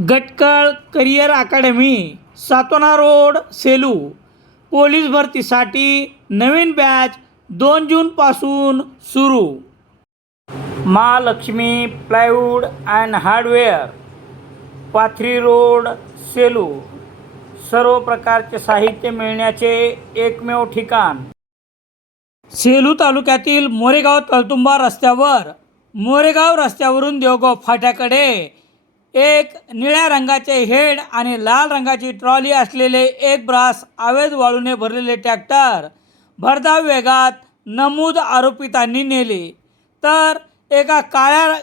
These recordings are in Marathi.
Gatkal career academy Satona road Selu. Police भरतीसाठी नवीन बॅच दोन जूनपासून सुरू. Mahalaxmi plywood and hardware Pathri road Selu. सर्व प्रकारचे साहित्य मिळण्याचे एकमेव ठिकाण. सेलू तालुक्यातील मोरेगाव तळतुंबा रस्त्यावर मोरेगाव रस्त्यावरून देवगाव फाट्याकडे एक निळ्या रंगाचे हेड आणि लाल रंगाची ट्रॉली असलेले एक ब्रास आवेज वाळूने भरलेले ट्रॅक्टर भरधाव वेगात नमूद आरोपितांनी नेले. तर एका काळ्या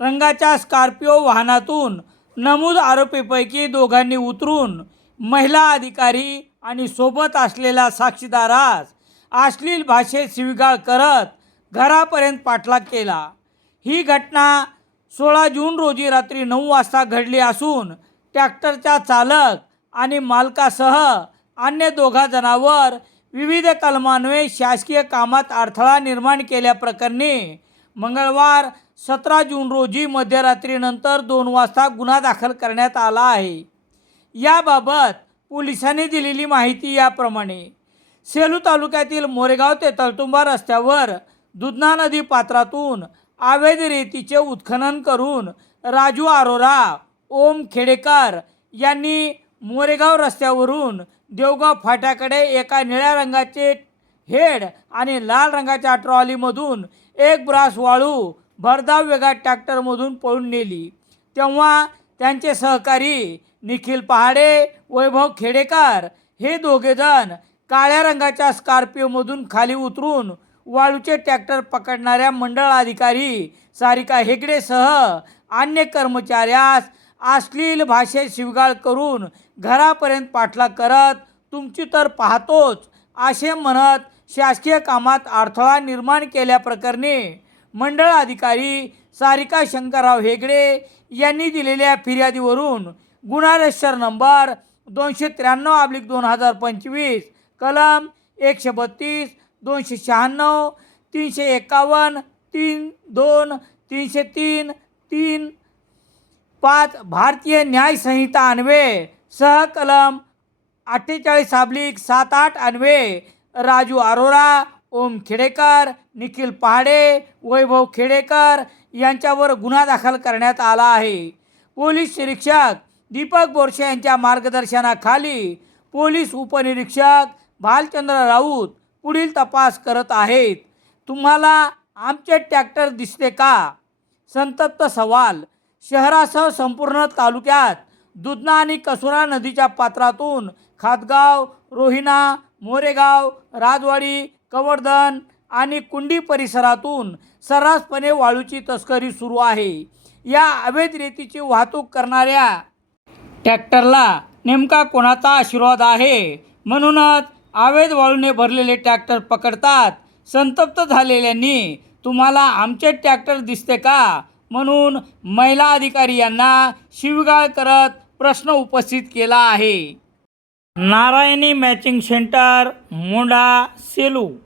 रंगाच्या स्कॉर्पिओ वाहनातून नमूद आरोपीपैकी दोघांनी उतरून महिला अधिकारी आणि सोबत असलेला साक्षीदारास अश्लील भाषेत शिवीगाळ करत घरापर्यंत पाठलाग केला. ही घटना सोळा जून रोजी रात्री नऊ वाजता घडली असून ट्रॅक्टरचा चालक आणि मालकासह अन्य दोघा जणांवर विविध कलमान्वये शासकीय कामात अडथळा निर्माण केल्याप्रकरणी मंगळवार सतरा जून रोजी मध्यरात्रीनंतर दोन वाजता गुन्हा दाखल करण्यात आला आहे. याबाबत पोलिसांनी दिलेली माहिती याप्रमाणे सेलू तालुक्यातील मोरेगाव ते तळतुंबा रस्त्यावर दुधना नदी पात्रातून अवैध रेतीचे उत्खनन करून राजू अरोरा ओम खेडेकर यांनी मोरेगाव रस्त्यावरून देवगाव फाट्याकडे एका निळ्या रंगाचे हेड आणि लाल रंगाच्या ट्रॉलीमधून एक ब्रास वाळू भरधाव वेगात ट्रॅक्टरमधून पळून नेली. तेव्हा त्यांचे सहकारी निखिल पहाडे वैभव खेडेकर हे दोघेजण काळ्या रंगाच्या स्कॉर्पिओमधून खाली उतरून वाळूचे ट्रॅक्टर पकडणाऱ्या मंडळ अधिकारी सारिका हेगडेसह अन्य कर्मचाऱ्यास अश्लील भाषेत शिवगाळ करून घरापर्यंत पाठला करत तुमची तर पाहतोच असे म्हणत शासकीय कामात अडथळा निर्माण केल्याप्रकरणी मंडळ अधिकारी सारिका शंकरराव हेगडे यांनी दिलेल्या फिर्यादीवरून गुन्हा रजिस्टर नंबर दोनशे त्र्याण्णव अब्लिक दोन हजार पंचवीस कलम एकशे बत्तीस दोनशे शहाण्णव तीनशे एकावन्न तीन दोन तीनशे तीन तीन पाच भारतीय न्याय संहिता सहकलम अठ्ठेचाळीस साबलिक सात आठ अन्वे राजू अरोरा ओम खेडेकर निखिल पहाडे वैभव खेडेकर यांच्यावर गुन्हा दाखल करण्यात आला आहे. पोलीस निरीक्षक दीपक बोरसे यांच्या मार्गदर्शनाखाली पोलीस उपनिरीक्षक भालचंद्र राऊत पुढील तपास करत आहेत. तुम्हाला आमचे ट्रॅक्टर दिसते का? संतप्त सवाल. शहरासह संपूर्ण तालुक्यात दुधना आणि कसुरा नदीच्या पात्रातून खातगाव रोहिणा मोरेगाव राजवाडी कवर्धन आणि कुंडी परिसरातून सर्रासपणे वाळूची तस्करी सुरू आहे. या अवैध रेतीची वाहतूक करणाऱ्या ट्रॅक्टरला नेमका कोणाचा आशीर्वाद आहे? म्हणूनच आवेद वाळूने भरलेले ट्रॅक्टर पकडतात. संतप्त झालेल्यांनी तुम्हाला आमचे ट्रॅक्टर दिसते का? म्हणून महिला अधिकारी यांना शिवगाळ करत प्रश्न उपस्थित केला आहे. Narayani matching centre Monda Selu